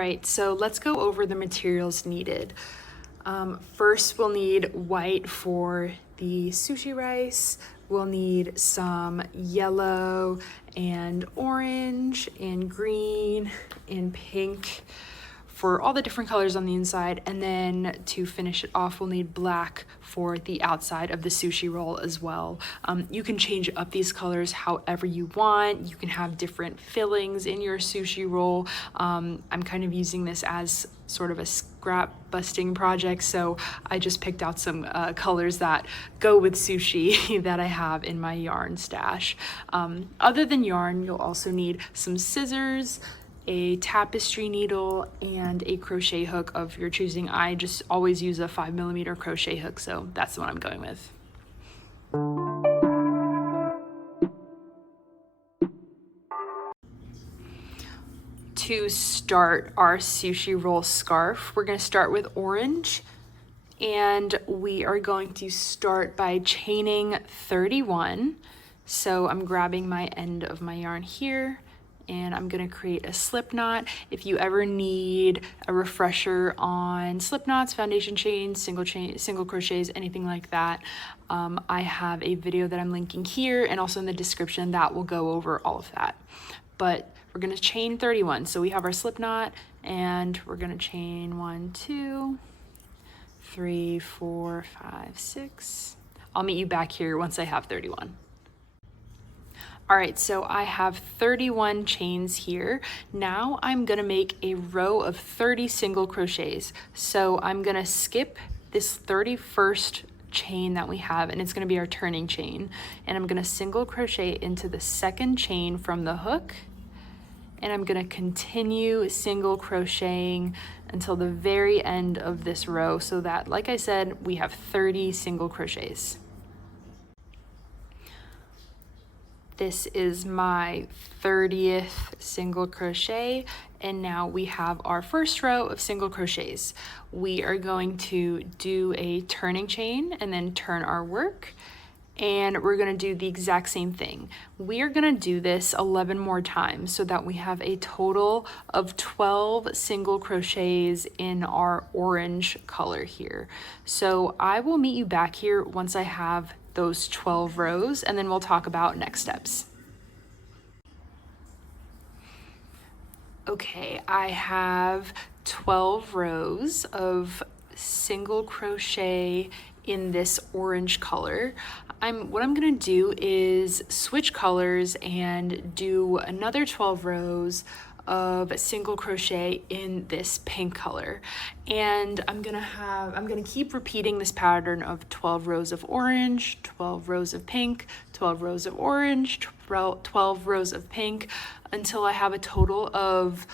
right, so let's go over the materials needed. First, we'll need white for the sushi rice. We'll need some yellow and orange and green and pink for all the different colors on the inside. And then to finish it off, we'll need black for the outside of the sushi roll as well. You can change up these colors however you want. You can have different fillings in your sushi roll. I'm kind of using this as sort of a scrap busting project, so I just picked out some colors that go with sushi that I have in my yarn stash. Other than yarn, you'll also need some scissors, a tapestry needle, and a crochet hook of your choosing. I just always use a 5mm crochet hook, so that's the one I'm going with. To start our sushi roll scarf, we're going to start with orange, and we are going to start by chaining 31. So I'm grabbing my end of my yarn here, and I'm going to create a slip knot. If you ever need a refresher on slip knots, foundation chains, single crochets, anything like that, I have a video that I'm linking here and also in the description that will go over all of that. But we're going to chain 31. So we have our slip knot, and we're going to chain 1, 2, 3, 4, 5, 6. I'll meet you back here once I have 31. All right, so I have 31 chains here. Now I'm gonna make a row of 30 single crochets. So I'm gonna skip this 31st chain that we have, and it's gonna be our turning chain. And I'm gonna single crochet into the second chain from the hook, and I'm gonna continue single crocheting until the very end of this row, so that, like I said, we have 30 single crochets. This is my 30th single crochet, and now we have our first row of single crochets. We are going to do a turning chain and then turn our work, and we're gonna do the exact same thing. We are gonna do this 11 more times so that we have a total of 12 single crochets in our orange color here. So I will meet you back here once I have those 12 rows, and then we'll talk about next steps. Okay, I have 12 rows of single crochet in this orange color. What I'm gonna do is switch colors and do another 12 rows of single crochet in this pink color. And I'm gonna keep repeating this pattern of 12 rows of orange, 12 rows of pink, 12 rows of orange, 12 rows of pink, until I have a total of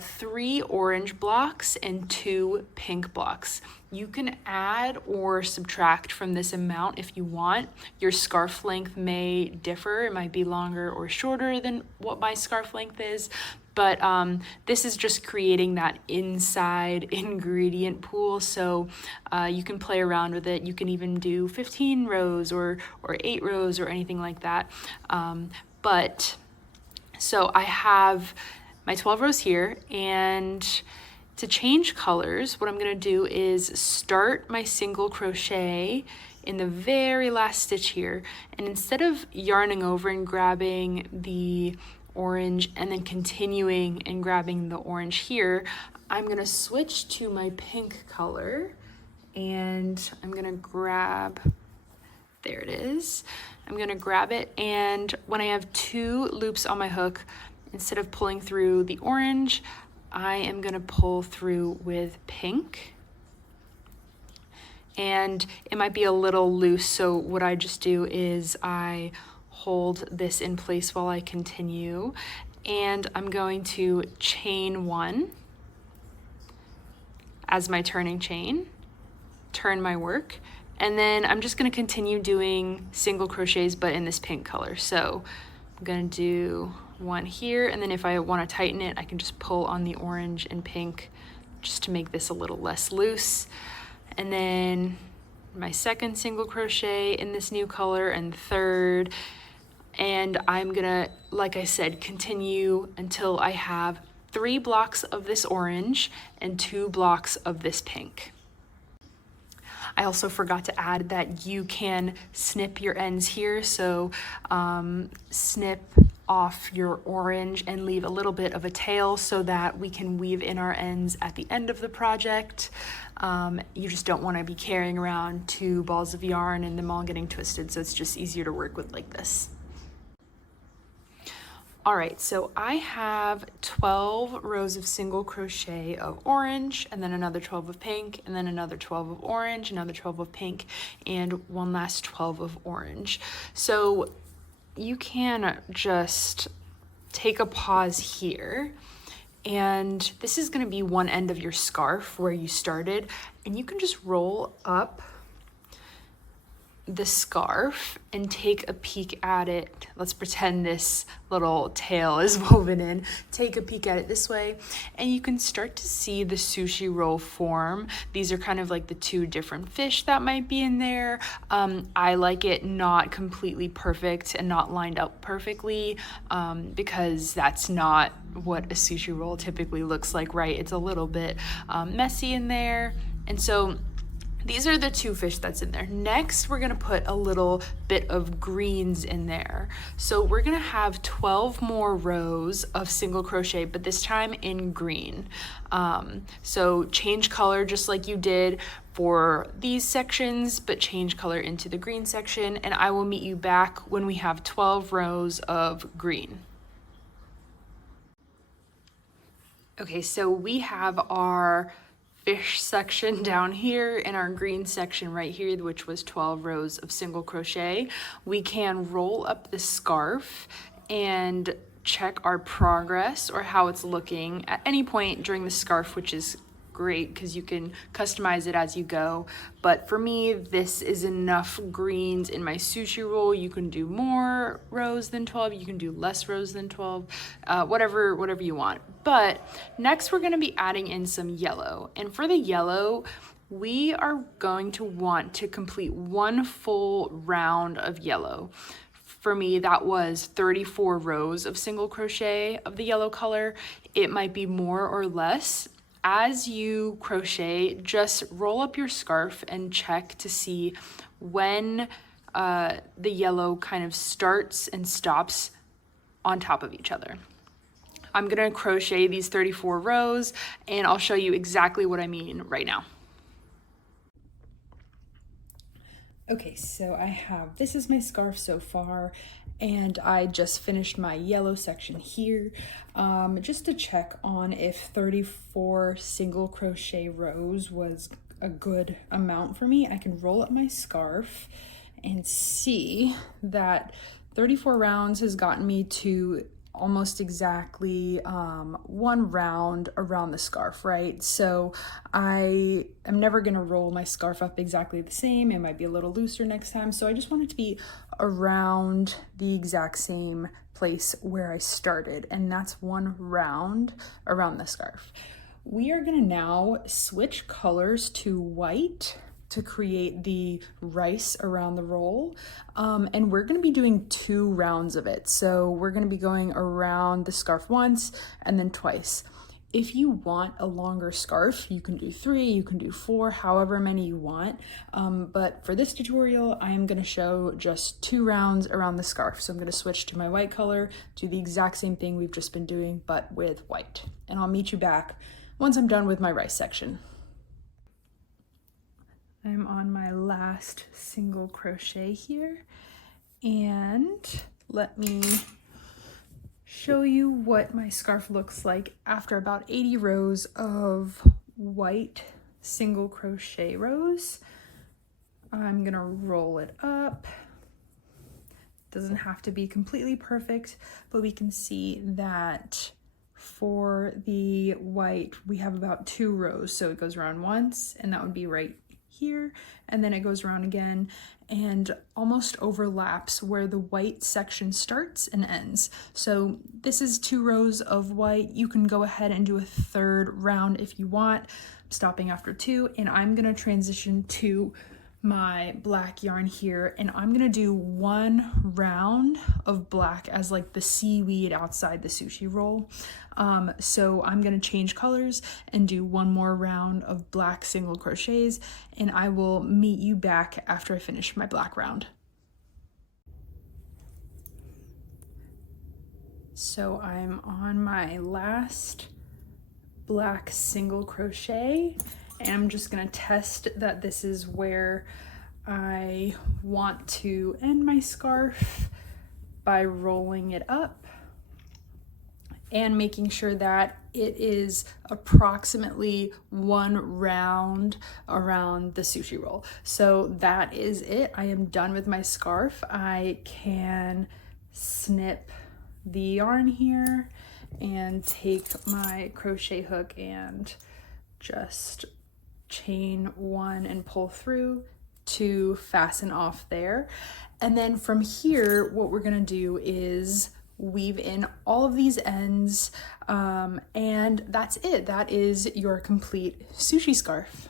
3 orange blocks and 2 pink blocks. You can add or subtract from this amount if you want. Your scarf length may differ. It might be longer or shorter than what my scarf length is, but this is just creating that inside ingredient pool, so you can play around with it. You can even do 15 rows or 8 rows or anything like that. So I have my 12 rows here, and to change colors, what I'm gonna do is start my single crochet in the very last stitch here, and instead of yarning over and grabbing the orange and then continuing and grabbing the orange here, I'm gonna switch to my pink color, and I'm gonna grab, there it is. I'm gonna grab it, and when I have 2 loops on my hook, instead of pulling through the orange, I am gonna pull through with pink. And it might be a little loose, so what I just do is I hold this in place while I continue, and I'm going to chain 1 as my turning chain, turn my work, and then I'm just gonna continue doing single crochets but in this pink color. So I'm gonna do 1 here, and then if I want to tighten it, I can just pull on the orange and pink just to make this a little less loose. And then my second single crochet in this new color, and third, and I'm gonna, like I said, continue until I have 3 blocks of this orange and 2 blocks of this pink. I also forgot to add that you can snip your ends here, so snip off your orange and leave a little bit of a tail so that we can weave in our ends at the end of the project. You just don't want to be carrying around 2 balls of yarn and them all getting twisted, so it's just easier to work with like this. All right, so I have 12 rows of single crochet of orange, and then another 12 of pink, and then another 12 of orange, another 12 of pink, and one last 12 of orange. So you can just take a pause here, and this is going to be one end of your scarf where you started, and you can just roll up the scarf and take a peek at it. Let's pretend this little tail is woven in. Take a peek at it this way, and you can start to see the sushi roll form. These are kind of like the 2 different fish that might be in there. I like it not completely perfect and not lined up perfectly, because that's not what a sushi roll typically looks like, right? It's a little bit messy in there, and so these are the 2 fish that's in there. Next, we're gonna put a little bit of greens in there. So we're gonna have 12 more rows of single crochet, but this time in green. So change color just like you did for these sections, but change color into the green section, and I will meet you back when we have 12 rows of green. Okay, so we have our fish section down here and our green section right here, which was 12 rows of single crochet. We can roll up the scarf and check our progress or how it's looking at any point during the scarf, which is great because you can customize it as you go. But for me, this is enough greens in my sushi roll. You can do more rows than 12, you can do less rows than 12, whatever you want. But next we're going to be adding in some yellow, and for the yellow we are going to want to complete 1 full round of yellow. For me, that was 34 rows of single crochet of the yellow color. It might be more or less. As you crochet, just roll up your scarf and check to see when the yellow kind of starts and stops on top of each other. I'm gonna crochet these 34 rows and I'll show you exactly what I mean right now. Okay, so this is my scarf so far, and I just finished my yellow section here, just to check on if 34 single crochet rows was a good amount for me. I can roll up my scarf and see that 34 rounds has gotten me to almost exactly 1 round around the scarf, right? So I am never gonna roll my scarf up exactly the same. It might be a little looser next time. So I just want it to be around the exact same place where I started, and that's 1 round around the scarf. We are gonna now switch colors to white to create the rice around the roll, and we're going to be doing 2 rounds of it. So we're going to be going around the scarf once and then twice. If you want a longer scarf, you can do 3, you can do 4, however many you want, but for this tutorial I am going to show just 2 rounds around the scarf. So I'm going to switch to my white color, do the exact same thing we've just been doing but with white, and I'll meet you back once I'm done with my rice section. I'm on my last single crochet here, and let me show you what my scarf looks like after about 80 rows of white single crochet rows. I'm gonna roll it up. Doesn't have to be completely perfect, but we can see that for the white we have about 2 rows, so it goes around once, and that would be right here, and then it goes around again and almost overlaps where the white section starts and ends. So this is 2 rows of white. You can go ahead and do a 3rd round if you want. I'm stopping after 2, and I'm gonna transition to my black yarn here, and I'm gonna do one round of black as like the seaweed outside the sushi roll. So I'm gonna change colors and do one more round of black single crochets, and I will meet you back after I finish my black round. So I'm on my last black single crochet, and I'm just gonna test that this is where I want to end my scarf by rolling it up and making sure that it is approximately one round around the sushi roll. So that is it. I am done with my scarf. I can snip the yarn here and take my crochet hook and just chain one and pull through to fasten off there. And then from here, what we're gonna do is weave in all of these ends, and that's it. That is your complete sushi scarf.